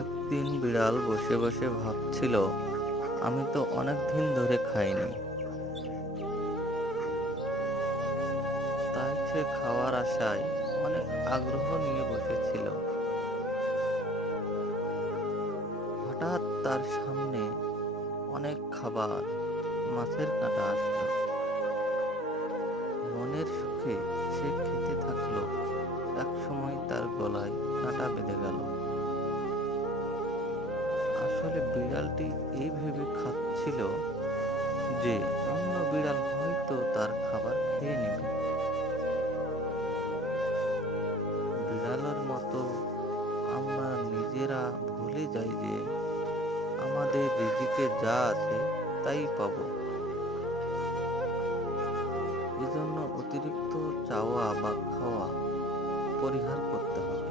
একদিন বিড়াল বসে বসে ভাবছিল, আমি তো অনেক দিন ধরে খাইনি। তাই সে খাওয়ার আশায় অনেক আগ্রহ নিয়ে বসেছিল। হঠাৎ তার সামনে অনেক খাবার, মাছের কাঁটা আসলো। মনের সুখে সে খেতে থাকলো। এক সময় তার গলায় কাঁটা বেঁধে গেল। আসলে বিড়ালটি এই ভেবে খাচ্ছিল যে অন্য বিড়াল হয়তো তার খাবার খেয়ে নেবে। বিড়ালের মতো আমরা নিজেরা ভুলে যাই যে আমাদের রিজিকে যা আছে তাই পাবো। এজন্য অতিরিক্ত চাওয়া বা খাওয়া পরিহার করতে হবে।